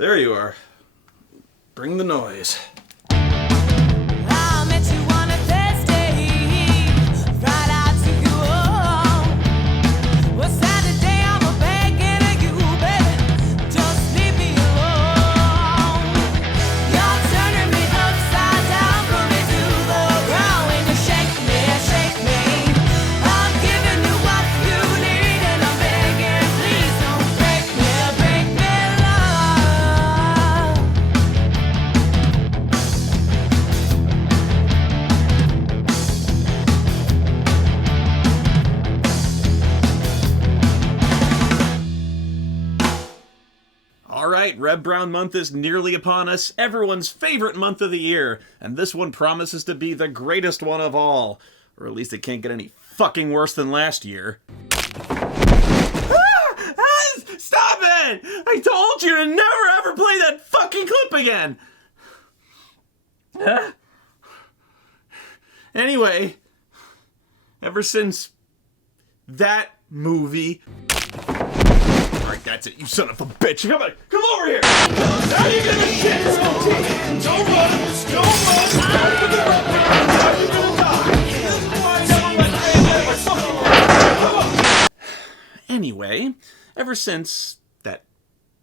There you are. Bring the noise. I met you on a Thursday, right out to you. Well, Saturday I'm a begging you, baby, just leave me alone. You're turning me upside down, put me to the ground when you shake me. I'm giving you what you need, and I'm begging, please don't break me, love. Alright, Reb Brown month is nearly upon us, everyone's favorite month of the year, and this one promises to be the greatest one of all. Or at least it can't get any fucking worse than last year. Stop it! I told you to never ever play that fucking clip again! Anyway, ever since that movie... Alright, that's it, you son of a bitch. Come on, come over here! Now you gonna shit! Don't run! Now you're gonna die! This is why I never let my fucking work! Come on! Anyway, ever since that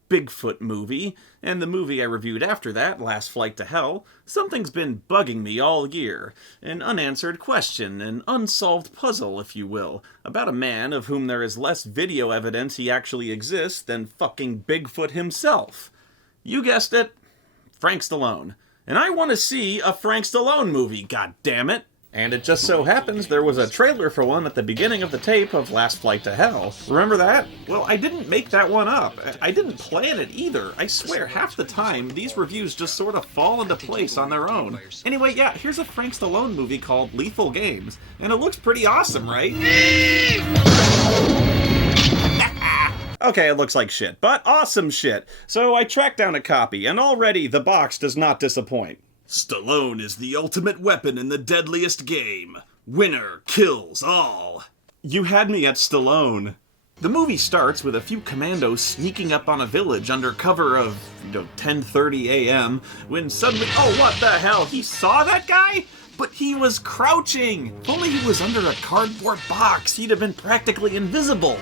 Bigfoot movie, and the movie I reviewed after that, Last Flight to Hell, something's been bugging me all year. An unanswered question, an unsolved puzzle, if you will, about a man of whom there is less video evidence he actually exists than fucking Bigfoot himself. You guessed it, Frank Stallone. And I want to see a Frank Stallone movie, goddammit! And it just so happens there was a trailer for one at the beginning of the tape of Last Flight to Hell. Remember that? Well, I didn't make that one up. I didn't plan it either. I swear, half the time, these reviews just sort of fall into place on their own. Anyway, yeah, here's a Frank Stallone movie called Lethal Games, and it looks pretty awesome, right? Okay, it looks like shit, but awesome shit. So I tracked down a copy, and already the box does not disappoint. Stallone is the ultimate weapon in the deadliest game. Winner kills all. You had me at Stallone. The movie starts with a few commandos sneaking up on a village under cover of, 10:30 a.m. when suddenly, oh, what the hell, he saw that guy? But he was crouching. If only he was under a cardboard box, he'd have been practically invisible.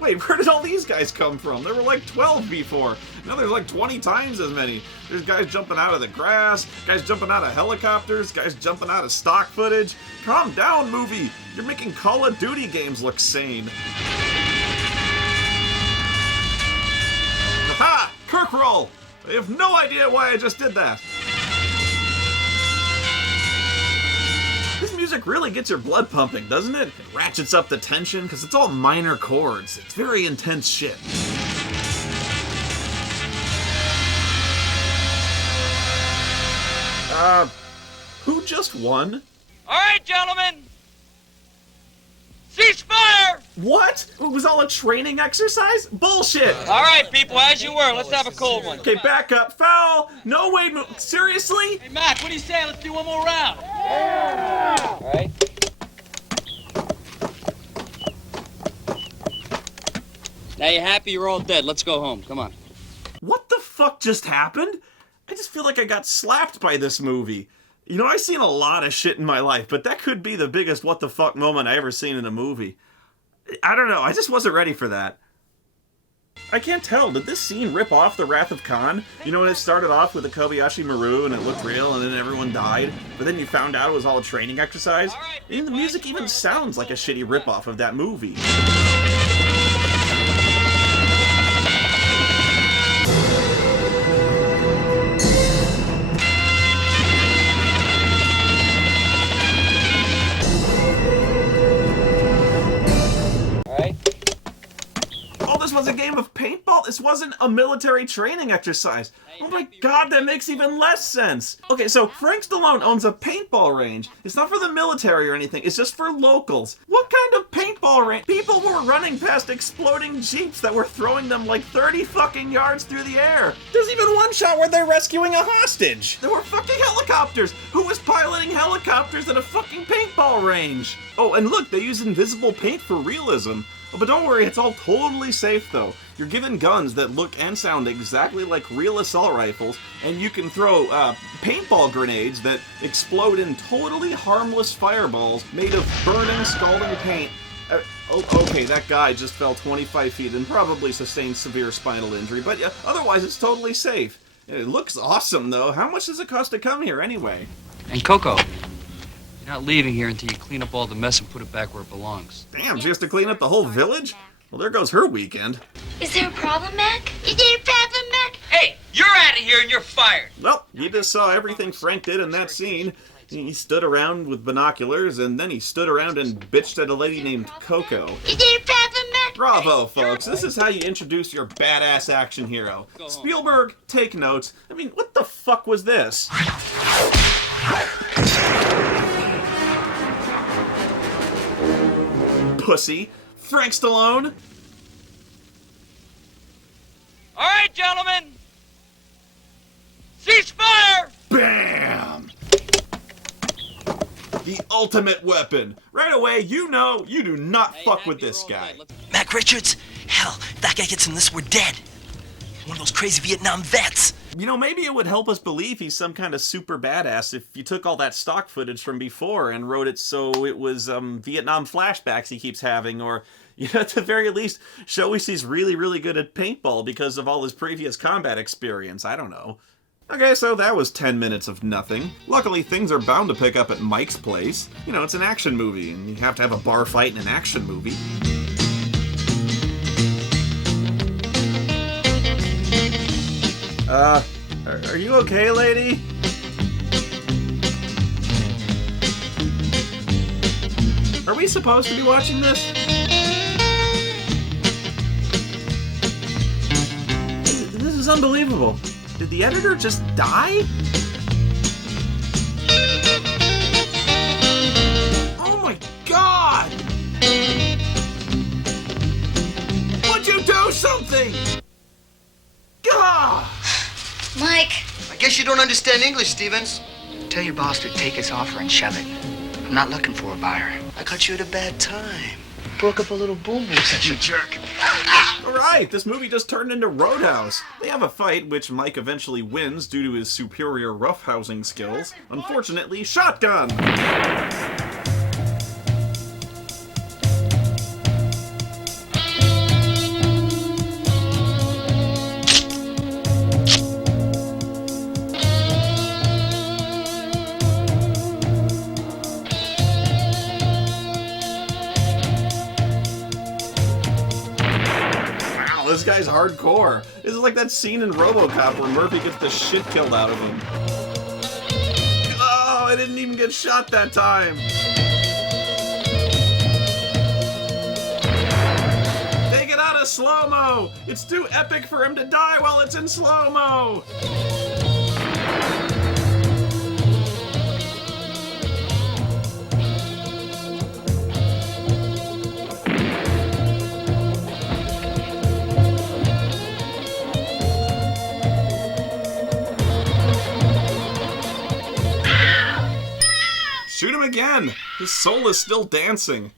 Wait, where did all these guys come from? There were like 12 before. Now there's like 20 times as many. There's guys jumping out of the grass, guys jumping out of helicopters, guys jumping out of stock footage. Calm down, movie. You're making Call of Duty games look sane. Aha! Kirk roll! I have no idea why I just did that. This music really gets your blood pumping, doesn't it? It ratchets up the tension, because it's all minor chords. It's very intense shit. Who just won? All right, gentlemen. Ceasefire! What? It was all a training exercise? Bullshit! All right, people, as you were. Let's have a cold one. Okay, back up. Foul! No way, seriously? Hey, Mac, what do you say? Let's do one more round. Yeah! All right. Now you're happy you're all dead. Let's go home. Come on. What the fuck just happened? I just feel like I got slapped by this movie. You know, I've seen a lot of shit in my life, but that could be the biggest what the fuck moment I ever seen in a movie. I don't know, I just wasn't ready for that. I can't tell, did this scene rip off The Wrath of Khan? You know, when it started off with the Kobayashi Maru and it looked real and then everyone died, but then you found out it was all a training exercise? And the music even sounds like a shitty ripoff of that movie. This was a game of paintball? This wasn't a military training exercise. Oh my god, that makes even less sense. Okay, so Frank Stallone owns a paintball range. It's not for the military or anything, it's just for locals. What kind of paintball range? People were running past exploding jeeps that were throwing them like 30 fucking yards through the air. There's even one shot where they're rescuing a hostage. There were fucking helicopters. Who was piloting helicopters at a fucking paintball range? Oh, and look, they use invisible paint for realism. Oh, but don't worry, it's all totally safe though. You're given guns that look and sound exactly like real assault rifles, and you can throw paintball grenades that explode in totally harmless fireballs made of burning, scalding paint. Okay, that guy just fell 25 feet and probably sustained severe spinal injury, but otherwise it's totally safe. It looks awesome, though. How much does it cost to come here, anyway? And Coco, you're not leaving here until you clean up all the mess and put it back where it belongs. Damn, she has to clean up the whole village? Well, there goes her weekend. Is there a problem, Mac? Is there a problem, Mac? Hey, you're out of here and you're fired. Well, you just saw everything Frank did in that scene. He stood around with binoculars, and then he stood around and bitched at a lady named Coco. Is there a problem, Mac? Bravo, folks. This is how you introduce your badass action hero. Spielberg, take notes. I mean, what the fuck was this? Pussy. Frank Stallone. All right, gentlemen. Cease fire! Bam! The ultimate weapon. Right away, you know you do not fuck with this guy. Mac Richards? Hell, if that guy gets in this, we're dead. One of those crazy Vietnam vets. You know, maybe it would help us believe he's some kind of super badass if you took all that stock footage from before and wrote it so it was Vietnam flashbacks he keeps having, or, you know, at the very least, show us he's really, really good at paintball because of all his previous combat experience. I don't know. Okay, so that was 10 minutes of nothing. Luckily, things are bound to pick up at Mike's place. You know, it's an action movie, and you have to have a bar fight in an action movie. Are you okay, lady? Are we supposed to be watching this? This is unbelievable. Did the editor just die? Oh my god! Would you do something? God! Mike. I guess you don't understand English, Stevens. Tell your boss to take his offer and shove it. I'm not looking for a buyer. I caught you at a bad time. Broke up a little boom-boom Such a jerk. Alright, this movie just turned into Roadhouse. They have a fight, which Mike eventually wins due to his superior roughhousing skills. Unfortunately, shotgun! This guy's hardcore. This is like that scene in RoboCop where Murphy gets the shit killed out of him. Oh, I didn't even get shot that time. Take it out of slow-mo. It's too epic for him to die while it's in slow-mo. Shoot him again! His soul is still dancing.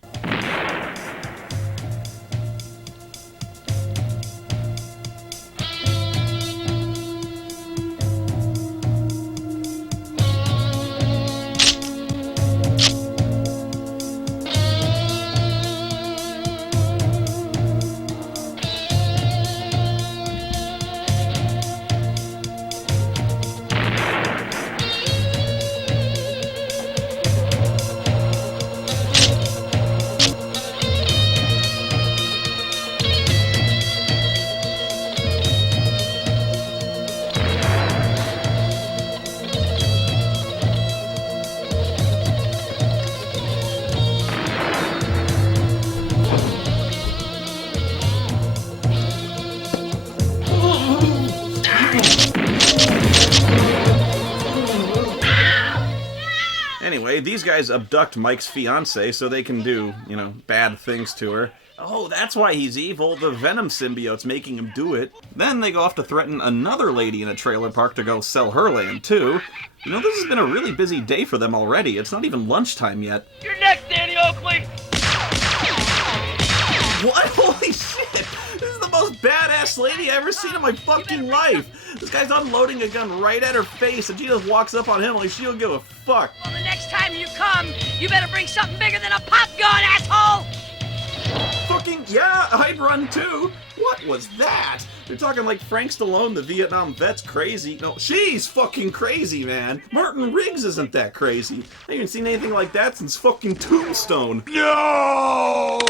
Anyway, these guys abduct Mike's fiancée so they can do, you know, bad things to her. Oh, that's why he's evil. The Venom symbiote's making him do it. Then they go off to threaten another lady in a trailer park to go sell her land, too. You know, this has been a really busy day for them already. It's not even lunchtime yet. You're next, Danny Oakley! What? Holy shit! This is the most badass ass lady I ever seen in my fucking life. This guy's unloading a gun right at her face, and she just walks up on him like she don't give a fuck. Well, the next time you come, you better bring something bigger than a pop gun, asshole! Fucking, yeah, I'd run too. What was that? They're talking like Frank Stallone, the Vietnam vet's crazy. No, she's fucking crazy, man. Martin Riggs isn't that crazy. I haven't seen anything like that since fucking Tombstone. No!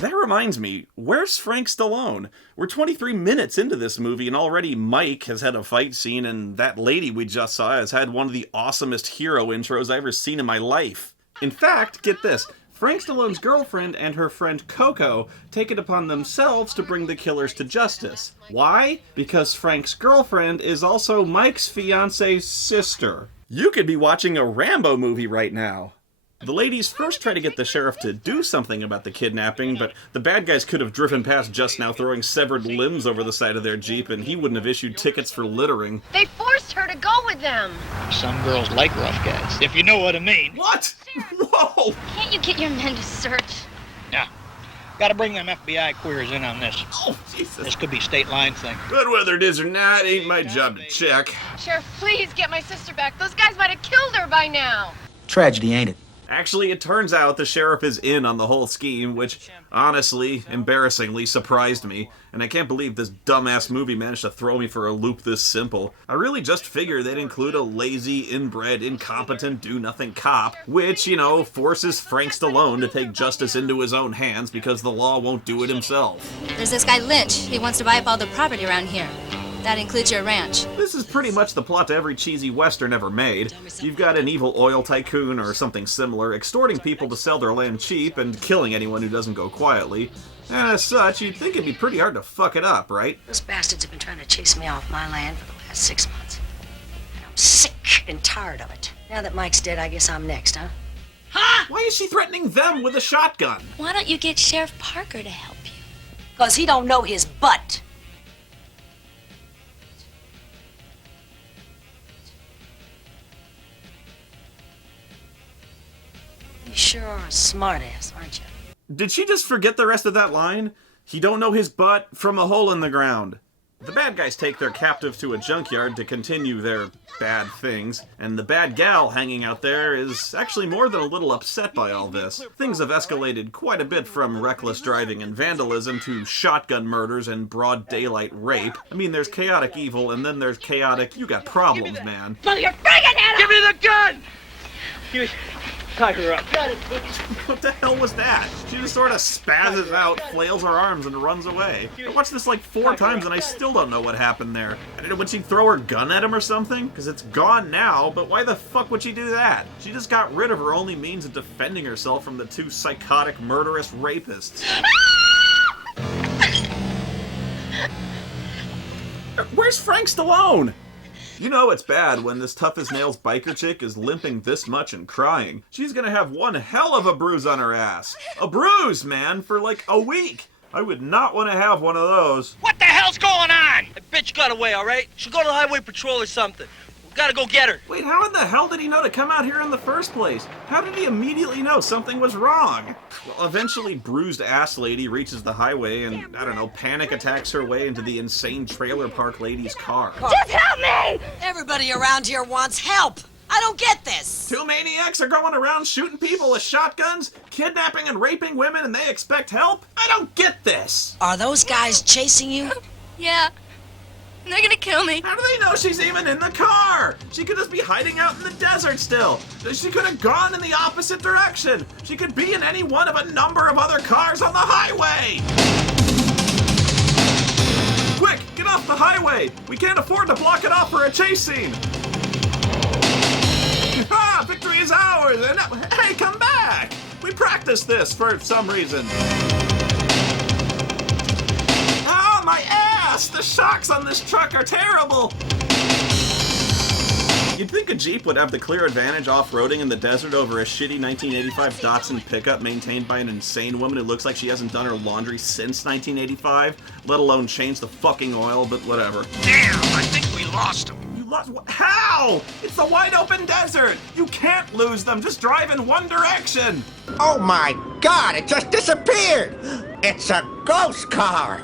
That reminds me, where's Frank Stallone? We're 23 minutes into this movie and already Mike has had a fight scene and that lady we just saw has had one of the awesomest hero intros I've ever seen in my life. In fact, get this, Frank Stallone's girlfriend and her friend Coco take it upon themselves to bring the killers to justice. Why? Because Frank's girlfriend is also Mike's fiance's sister. You could be watching a Rambo movie right now. The ladies first try to get the sheriff to do something about the kidnapping, but the bad guys could have driven past just now throwing severed limbs over the side of their Jeep, and he wouldn't have issued tickets for littering. They forced her to go with them. Some girls like rough guys, if you know what I mean. What? Whoa! Can't you get your men to search? Yeah. Gotta bring them FBI queers in on this. Oh, Jesus. This could be state line thing. But whether it is or not, ain't my job to check. Sheriff, please get my sister back. Those guys might have killed her by now. Tragedy, ain't it? Actually, it turns out the sheriff is in on the whole scheme, which, honestly, embarrassingly surprised me. And I can't believe this dumbass movie managed to throw me for a loop this simple. I really just figured they'd include a lazy, inbred, incompetent, do-nothing cop, which, you know, forces Frank Stallone to take justice into his own hands because the law won't do it himself. There's this guy Lynch. He wants to buy up all the property around here. That includes your ranch. This is pretty much the plot to every cheesy western ever made. You've got an evil oil tycoon or something similar extorting people to sell their land cheap and killing anyone who doesn't go quietly. And as such, you'd think it'd be pretty hard to fuck it up, right? Those bastards have been trying to chase me off my land for the last 6 months. And I'm sick and tired of it. Now that Mike's dead, I guess I'm next, huh? Huh? Why is she threatening them with a shotgun? Why don't you get Sheriff Parker to help you? 'Cause he don't know his butt. You sure are a smartass, aren't you? Did she just forget the rest of that line? He don't know his butt from a hole in the ground. The bad guys take their captive to a junkyard to continue their bad things, and the bad gal hanging out there is actually more than a little upset by all this. Things have escalated quite a bit from reckless driving and vandalism to shotgun murders and broad daylight rape. I mean, there's chaotic evil, and then there's chaotic, you got problems, man. Well, you're friggin' at Give me the gun! Give me... Tie her up. What the hell was that? She just sort of spazzes out, flails her arms, and runs away. I watched this like 4 times and I still don't know what happened there. Would she throw her gun at him or something? Because it's gone now, but why the fuck would she do that? She just got rid of her only means of defending herself from the 2 psychotic, murderous rapists. Where's Frank Stallone? You know it's bad when this tough-as-nails biker chick is limping this much and crying. She's gonna have one hell of a bruise on her ass. A bruise, man, for like a week. I would not want to have one of those. What the hell's going on? That bitch got away, all right? She'll go to the highway patrol or something. We gotta go get her. Wait, how in the hell did he know to come out here in the first place? How did he immediately know something was wrong? Well, eventually, bruised ass lady reaches the highway and, I don't know, panic attacks her way into the insane trailer park lady's car. Just help me! Everybody around here wants help. I don't get this. 2 maniacs are going around shooting people with shotguns, kidnapping and raping women, and they expect help? I don't get this. Are those guys chasing you? Yeah. And they're gonna kill me. How do they know she's even in the car? She could just be hiding out in the desert still. She could have gone in the opposite direction. She could be in any one of a number of other cars on the highway. Quick, get off the highway. We can't afford to block it off for a chase scene. Ah, victory is ours. And hey, come back. We practiced this for some reason. Oh, my ass! The shocks on this truck are terrible! You'd think a Jeep would have the clear advantage off-roading in the desert over a shitty 1985 Datsun pickup maintained by an insane woman who looks like she hasn't done her laundry since 1985, let alone change the fucking oil, but whatever. Damn, I think we lost him. You lost what? How? It's the wide open desert! You can't lose them, just drive in one direction! Oh my God, it just disappeared! It's a ghost car!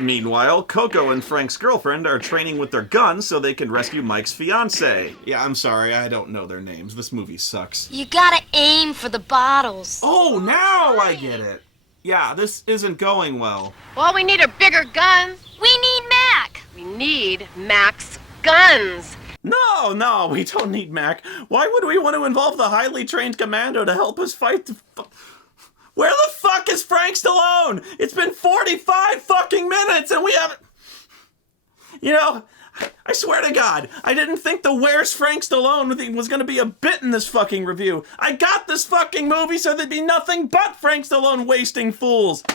Meanwhile, Coco and Frank's girlfriend are training with their guns so they can rescue Mike's fiancée. Yeah, I'm sorry, I don't know their names. This movie sucks. You gotta aim for the bottles. Oh, now I get it. Yeah, this isn't going well. Well, we need are bigger guns. We need Mac. We need Mac's guns. No, we don't need Mac. Why would we want to involve the highly trained commando to help us fight the... Where the fuck is Frank Stallone? It's been 45 fucking minutes and we haven't... You know, I swear to God, I didn't think the Where's Frank Stallone thing was gonna be a bit in this fucking review. I got this fucking movie so there'd be nothing but Frank Stallone wasting fools. I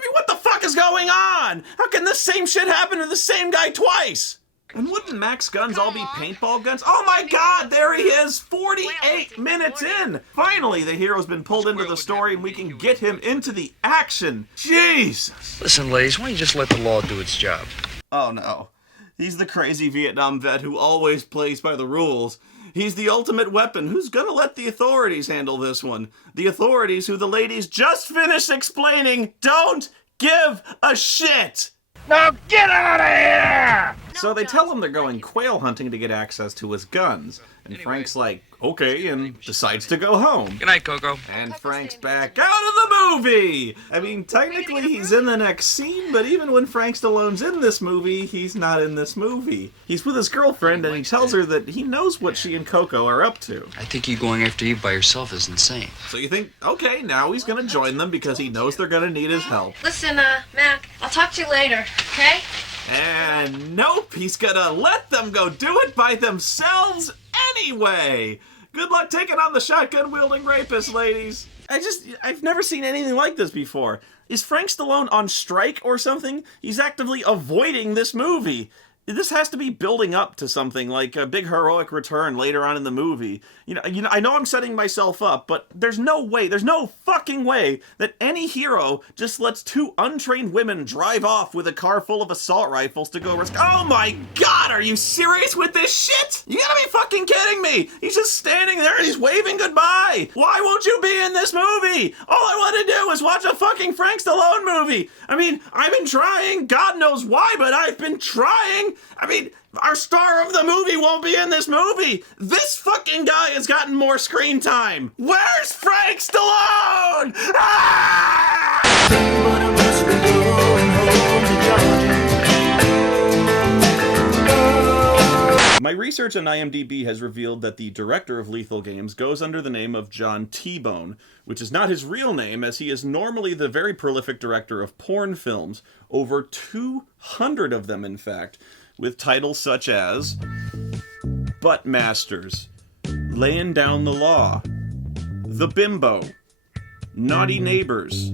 mean, what the fuck is going on? How can this same shit happen to the same guy twice? And wouldn't Mac's guns all be paintball guns? Oh my God, there he is, 48 minutes in! Finally, the hero's been pulled into the story and we can get him into the action. Jesus! Listen, ladies, why don't you just let the law do its job? Oh no. He's the crazy Vietnam vet who always plays by the rules. He's the ultimate weapon who's gonna let the authorities handle this one. The authorities who the ladies just finished explaining don't give a shit! Now get out of here! So they tell him they're going quail hunting to get access to his guns. And Frank's like, okay, and decides to go home. Good night, Coco. And Frank's back out of the movie! I mean, technically he's in the next scene, but even when Frank Stallone's in this movie, he's not in this movie. He's with his girlfriend and he tells her that he knows what she and Coco are up to. I think you going after Eve by yourself is insane. So you think, okay, now he's gonna join them because he knows they're gonna need his help. Listen, Mac, I'll talk to you later, okay? And nope, he's gonna let them go do it by themselves anyway. Good luck taking on the shotgun-wielding rapist, ladies. I've never seen anything like this before. Is Frank Stallone on strike or something? He's actively avoiding this movie. This has to be building up to something like a big heroic return later on in the movie. You know, I know I'm setting myself up, but there's no fucking way that any hero just lets two untrained women drive off with a car full of assault rifles to go rescue. Oh my God, are you serious with this shit? You gotta be fucking kidding me! He's just standing there and he's waving goodbye! Why won't you be in this movie? All I want to do is watch a fucking Frank Stallone movie! I mean, I've been trying, God knows why, but I've been trying! I mean, our star of the movie won't be in this movie! This fucking guy has gotten more screen time! Where's Frank Stallone? Ah! My research on IMDb has revealed that the director of Lethal Games goes under the name of John T-Bone, which is not his real name, as he is normally the very prolific director of porn films, over 200 of them in fact, with titles such as Butt Masters, Laying Down the Law, The Bimbo, Naughty Neighbors,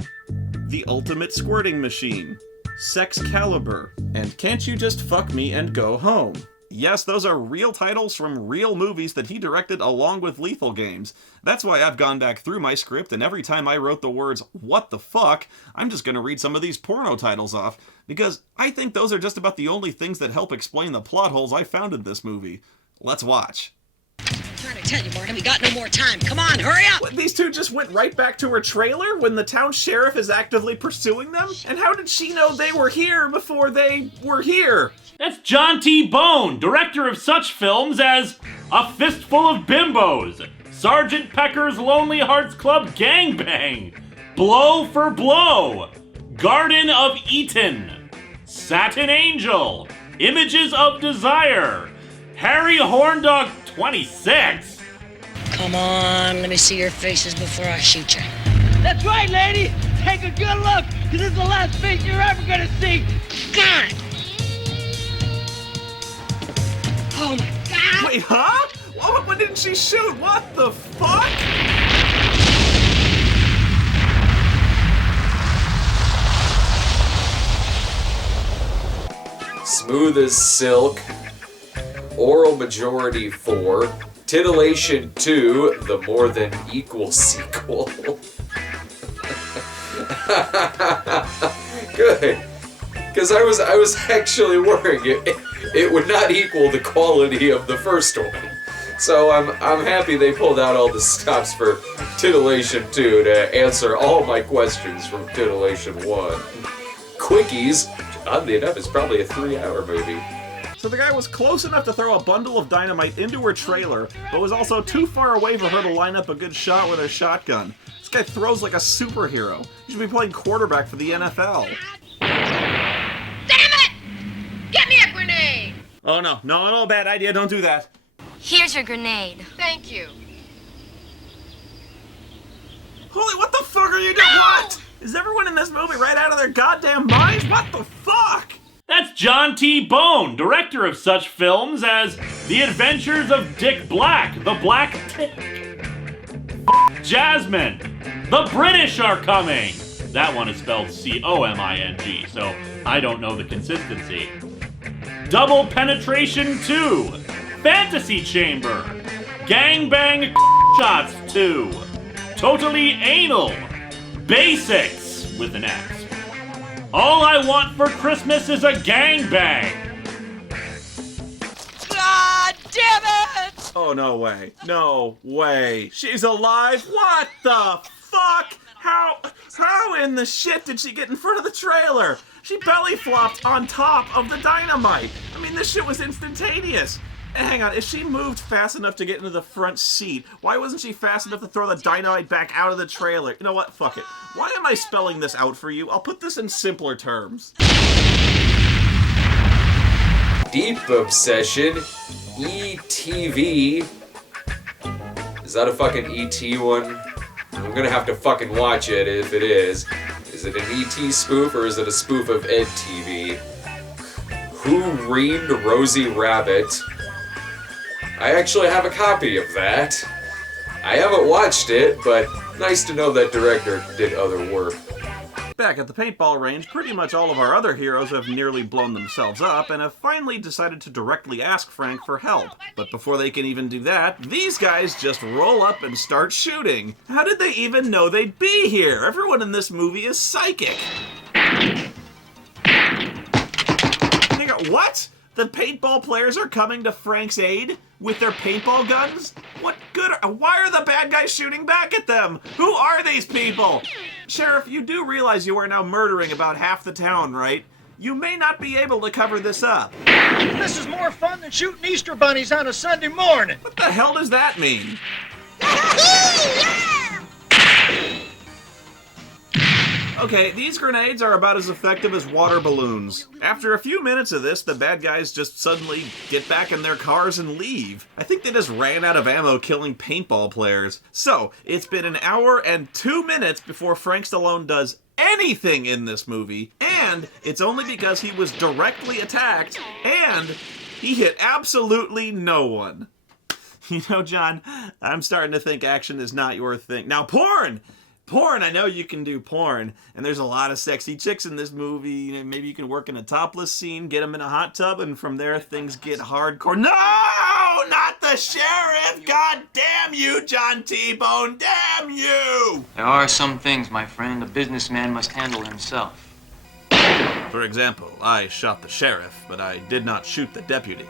The Ultimate Squirting Machine, Sex Caliber, and Can't You Just Fuck Me and Go Home. Yes, those are real titles from real movies that he directed along with Lethal Games. That's why I've gone back through my script, and every time I wrote the words, what the fuck, I'm just gonna read some of these porno titles off, because I think those are just about the only things that help explain the plot holes I found in this movie. Let's watch. I'm trying to tell you, Morgan, we got no more time. Come on, hurry up! What, these two just went right back to her trailer when the town sheriff is actively pursuing them? And how did she know they were here before they were here? That's John T. Bone, director of such films as A Fistful of Bimbos, Sergeant Pecker's Lonely Hearts Club Gangbang, Blow for Blow, Garden of Eden, Satin Angel, Images of Desire, Harry Horndog 26. Come on, let me see your faces before I shoot you. That's right, lady. Take a good look, because this is the last face you're ever going to see. God! Oh my God! Wait, huh? What didn't she shoot? What the fuck? Smooth as Silk, Oral Majority 4, Titillation 2, the More Than Equal sequel. Good. Because I was actually worrying it would not equal the quality of the first one. So I'm happy they pulled out all the stops for Titillation 2 to answer all my questions from Titillation 1. Quickies, oddly enough, it's probably a 3-hour movie. So the guy was close enough to throw a bundle of dynamite into her trailer, but was also too far away for her to line up a good shot with her shotgun. This guy throws like a superhero. He should be playing quarterback for the NFL. Damn it! Get me a grenade! Oh no, bad idea, don't do that. Here's your grenade. Thank you. Holy, what the fuck are you doing? What? Is everyone in this movie right out of their goddamn minds? What the fuck? That's John T. Bone, director of such films as The Adventures of Dick Black, The Black Tick, Jasmine, The British Are Coming. That one is spelled C-O-M-I-N-G, so I don't know the consistency. Double Penetration 2, Fantasy Chamber, Gangbang Shots 2, Totally Anal, Basics with an X. All I Want for Christmas is a Gangbang. God damn it! Oh, no way. No way. She's alive? What the fuck? How in the shit did she get in front of the trailer? She belly flopped on top of the dynamite. I mean, this shit was instantaneous. And hang on, if she moved fast enough to get into the front seat, why wasn't she fast enough to throw the dynamite back out of the trailer? You know what? Fuck it. Why am I spelling this out for you? I'll put this in simpler terms. Deep Obsession, ETV. Is that a fucking ET one? I'm gonna have to fucking watch it if it is. Is it an ET spoof or is it a spoof of Ed TV? Who Reamed Rosie Rabbit? I actually have a copy of that. I haven't watched it, but nice to know that director did other work. Back at the paintball range, pretty much all of our other heroes have nearly blown themselves up and have finally decided to directly ask Frank for help. But before they can even do that, these guys just roll up and start shooting. How did they even know they'd be here? Everyone in this movie is psychic. Hang on, what? The paintball players are coming to Frank's aid with their paintball guns? What good why are the bad guys shooting back at them? Who are these people? Sheriff, you do realize you are now murdering about half the town, right? You may not be able to cover this up. This is more fun than shooting Easter bunnies on a Sunday morning. What the hell does that mean? Okay, these grenades are about as effective as water balloons. After a few minutes of this, the bad guys just suddenly get back in their cars and leave. I think they just ran out of ammo killing paintball players. So, it's been an hour and 2 minutes before Frank Stallone does anything in this movie, and it's only because he was directly attacked, and he hit absolutely no one. You know, John, I'm starting to think action is not your thing. Now, porn! Porn, I know you can do porn, and there's a lot of sexy chicks in this movie. Maybe you can work in a topless scene, get them in a hot tub, and from there things get hardcore. No! Not the sheriff! God damn you, John T-Bone! Damn you! There are some things, my friend, a businessman must handle himself. For example, I shot the sheriff, but I did not shoot the deputy.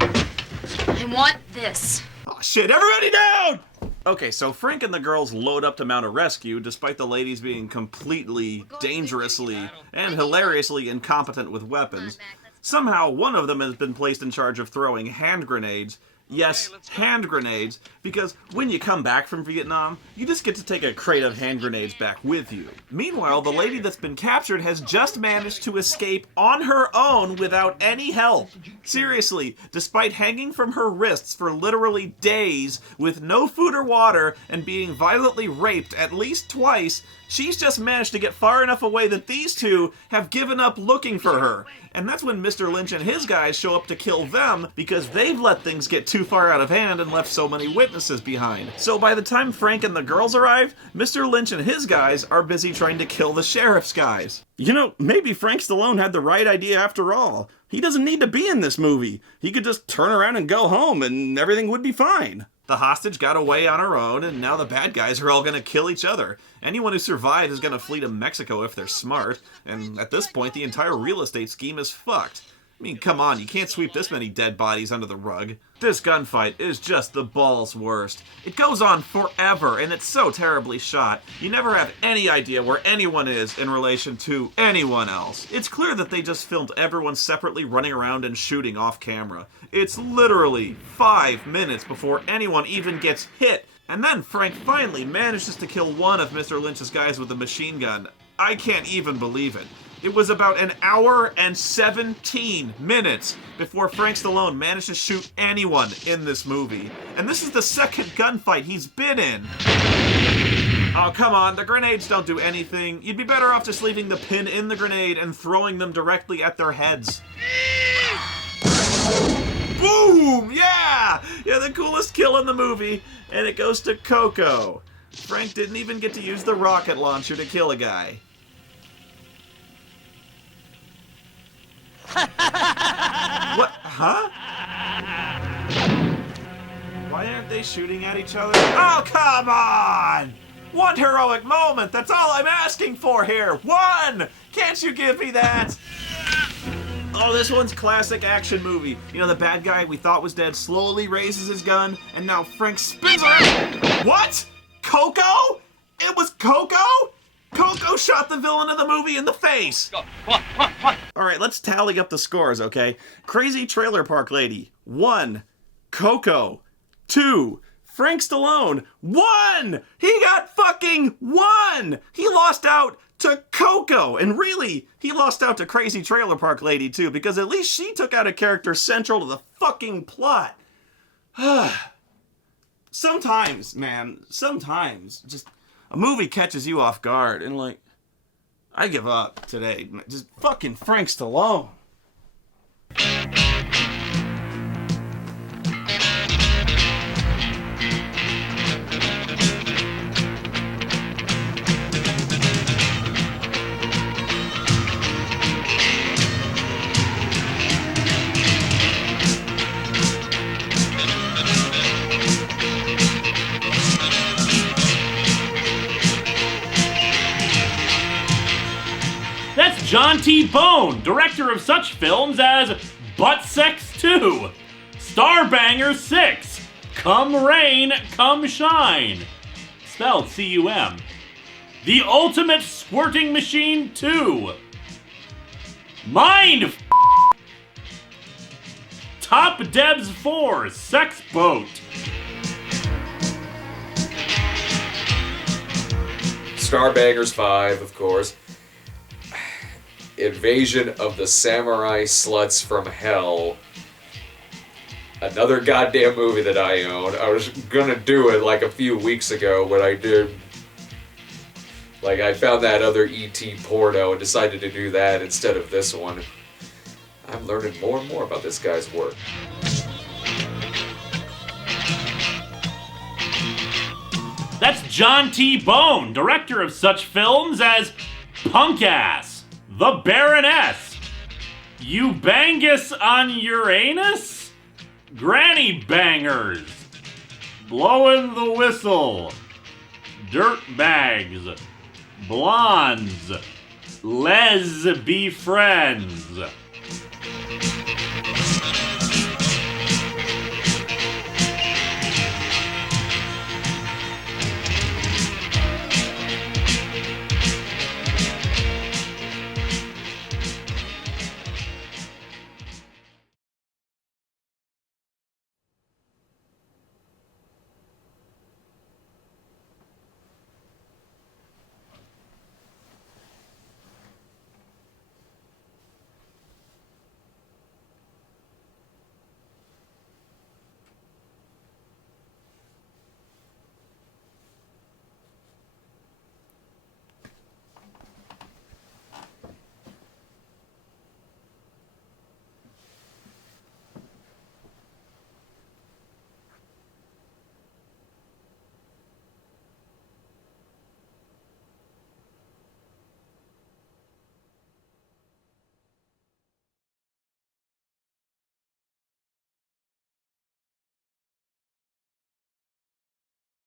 I want this. Oh shit, everybody down! Okay, so Frank and the girls load up to mount a rescue, despite the ladies being completely, dangerously, and hilariously incompetent with weapons. Somehow, one of them has been placed in charge of throwing hand grenades. Yes, hand grenades, because when you come back from Vietnam, you just get to take a crate of hand grenades back with you. Meanwhile, the lady that's been captured has just managed to escape on her own without any help. Seriously, despite hanging from her wrists for literally days with no food or water and being violently raped at least twice, she's just managed to get far enough away that these two have given up looking for her. And that's when Mr. Lynch and his guys show up to kill them because they've let things get too far out of hand and left so many witnesses behind. So by the time Frank and the girls arrive, Mr. Lynch and his guys are busy trying to kill the sheriff's guys. You know, maybe Frank Stallone had the right idea after all. He doesn't need to be in this movie. He could just turn around and go home and everything would be fine. The hostage got away on her own, and now the bad guys are all gonna kill each other. Anyone who survives is gonna flee to Mexico if they're smart, and at this point the entire real estate scheme is fucked. I mean, come on, you can't sweep this many dead bodies under the rug. This gunfight is just the balls worst. It goes on forever, and it's so terribly shot, you never have any idea where anyone is in relation to anyone else. It's clear that they just filmed everyone separately running around and shooting off camera. It's literally 5 minutes before anyone even gets hit, and then Frank finally manages to kill one of Mr. Lynch's guys with a machine gun. I can't even believe it. It was about an hour and 17 minutes before Frank Stallone managed to shoot anyone in this movie. And this is the second gunfight he's been in. Oh, come on, the grenades don't do anything. You'd be better off just leaving the pin in the grenade and throwing them directly at their heads. Boom! Yeah! Yeah, the coolest kill in the movie, and it goes to Coco. Frank didn't even get to use the rocket launcher to kill a guy. What? Huh? Why aren't they shooting at each other? Oh, come on! One heroic moment, that's all I'm asking for here! One! Can't you give me that? Oh, this one's classic action movie. You know, the bad guy we thought was dead slowly raises his gun, and now Frank spins around. What? Coco? It was Coco? Coco shot the villain of the movie in the face! Go. Come on. Alright, let's tally up the scores, okay? Crazy Trailer Park Lady, 1. Coco, 2. Frank Stallone, 1! He got fucking 1! He lost out to Coco! And really, he lost out to Crazy Trailer Park Lady, too, because at least she took out a character central to the fucking plot. Sometimes, man, just a movie catches you off guard, and like, I give up today. Just fucking Frank Stallone. That's John T. Bone, director of such films as Butt Sex 2, Starbanger 6, Come Rain, Come Shine, spelled C-U-M, The Ultimate Squirting Machine 2, Mind F***, Top Debs 4, Sex Boat, Starbangers 5, of course. Invasion of the Samurai Sluts from Hell. Another goddamn movie that I own. I was gonna do it like a few weeks ago when I did. Like, I found that other E.T. porno and decided to do that instead of this one. I'm learning more and more about this guy's work. That's John T. Bone, director of such films as Punk Ass, The Baroness, Eubangus on Uranus, Granny Bangers, Blowin' the Whistle, Dirt Bags, Blondes, Les Be Friends.